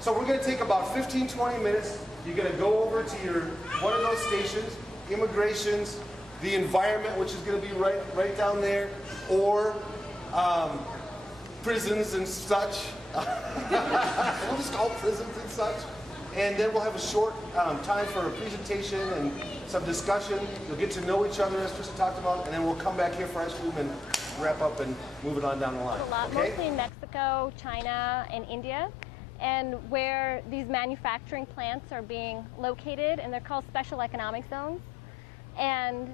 So we're going to take about 15-20 minutes. You're going to go over to your one of those stations, immigrations, the environment, which is going to be right down there, or prisons and such. We'll just call prisons and such. And then we'll have a short time for a presentation and some discussion. You'll get to know each other, as Tristan talked about, and then we'll come back here for ice cream and wrap up and move it on down the line. A lot, okay? Mostly in Mexico, China, and India, and where these manufacturing plants are being located, and they're called special economic zones. And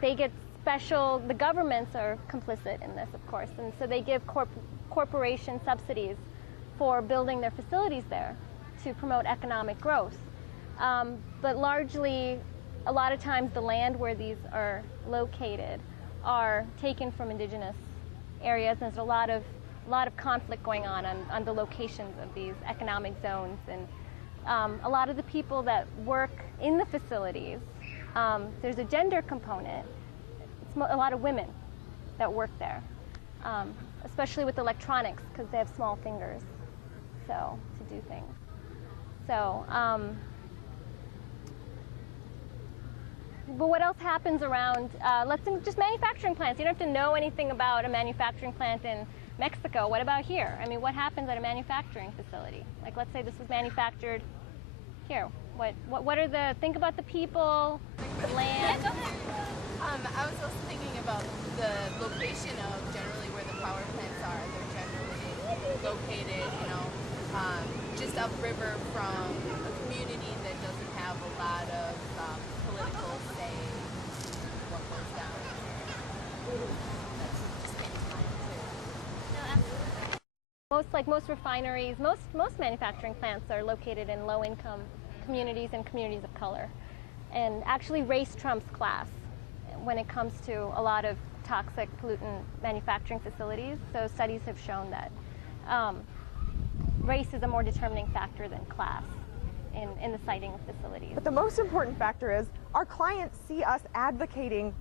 they get special, the governments are complicit in this, of course, and so they give corporation subsidies for building their facilities there to promote economic growth. But largely, a lot of times the land where these are located are taken from indigenous areas, and there's a lot of conflict going on the locations of these economic zones. And a lot of the people that work in the facilities, there's a gender component. It's a lot of women that work there, especially with electronics, because they have small fingers, so to do things. So, but what else happens around, let's think just manufacturing plants. You don't have to know anything about a manufacturing plant in Mexico. What about here? I mean, what happens at a manufacturing facility? Like, let's say this was manufactured here. What are think about the people, the land. I was also thinking about the location of generally where the power plants are. They're generally located, just upriver from a community that doesn't have a lot of political say in what goes down. That's just makes mine too. No, absolutely. Most refineries, most manufacturing plants are located in low-income communities and communities of color. And actually race trumps class when it comes to a lot of toxic pollutant manufacturing facilities. So studies have shown that race is a more determining factor than class in the siting of facilities. But the most important factor is our clients see us advocating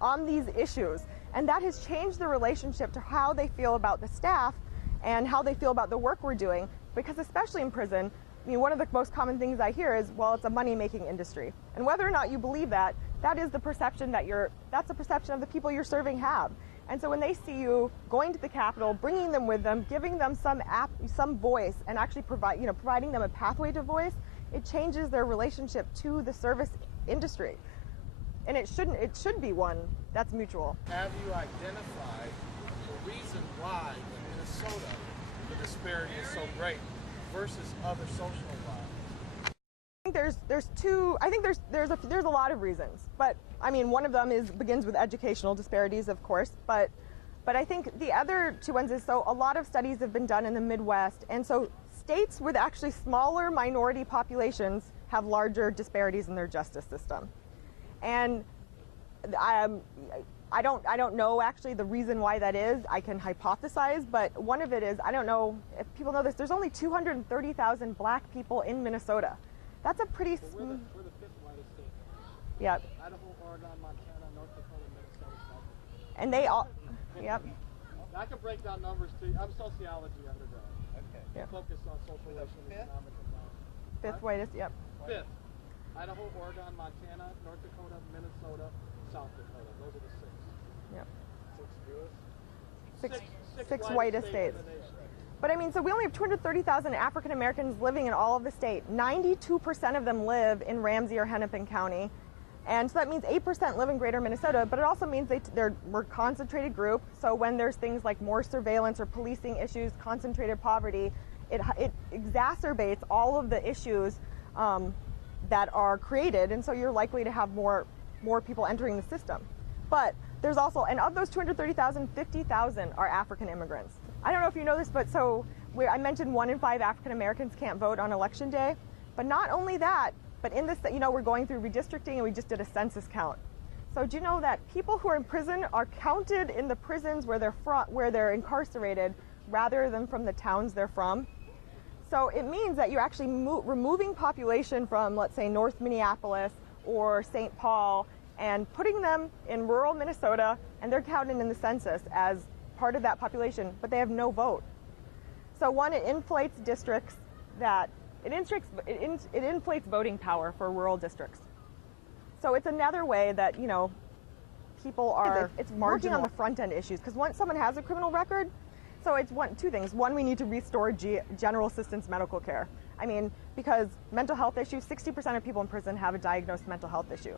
on these issues, and that has changed the relationship to how they feel about the staff and how they feel about the work we're doing, because especially in prison, I mean, one of the most common things I hear is, well, it's a money-making industry. And whether or not you believe that, that is the perception that's the perception of the people you're serving have. And so when they see you going to the Capitol, bringing them with them, giving them some voice, and actually providing them a pathway to voice, it changes their relationship to the service industry. And it should be one that's mutual. Have you identified the reason why in Minnesota the disparity is so great versus other social environments? I think there's a lot of reasons, but I mean, one of them begins with educational disparities, of course, but I think the other two ones is, so a lot of studies have been done in the Midwest, and so states with actually smaller minority populations have larger disparities in their justice system. And I don't know actually the reason why that is. I can hypothesize, but one of it is, I don't know if people know this, there's only 230,000 black people in Minnesota. That's a pretty... We're the fifth whitest state. Yeah. Idaho, Oregon, Montana, North Dakota, Minnesota, South Dakota. And they all... Yep. I can break down numbers too. I'm sociology undergrad. Okay. Yep. Focus on social relations, economic environment. Fifth whitest, yep. Fifth. Idaho, Oregon, Montana, North Dakota, Minnesota, South Dakota. Those are the six. Yep. Six whitest states. But I mean, so we only have 230,000 African Americans living in all of the state. 92% of them live in Ramsey or Hennepin County. And so that means 8% live in greater Minnesota, but it also means we're a concentrated group. So when there's things like more surveillance or policing issues, concentrated poverty, it exacerbates all of the issues that are created. And so you're likely to have more people entering the system. But there's also, and of those 230,000, 50,000 are African immigrants. I don't know if you know this, but so I mentioned 1 in 5 African Americans can't vote on election day. But not only that, but in this, we're going through redistricting, and we just did a census count. So do you know that people who are in prison are counted in the prisons where they're incarcerated rather than from the towns they're from? So it means that you're actually removing population from, let's say, North Minneapolis or St. Paul and putting them in rural Minnesota, and they're counted in the census as part of that population, but they have no vote. So one, it inflates districts it inflates voting power for rural districts. So it's another way that, you know, people are, it's working on the front end issues, because once someone has a criminal record, so it's two things. One, we need to restore general assistance medical care. I mean, because mental health issues, 60% of people in prison have a diagnosed mental health issue.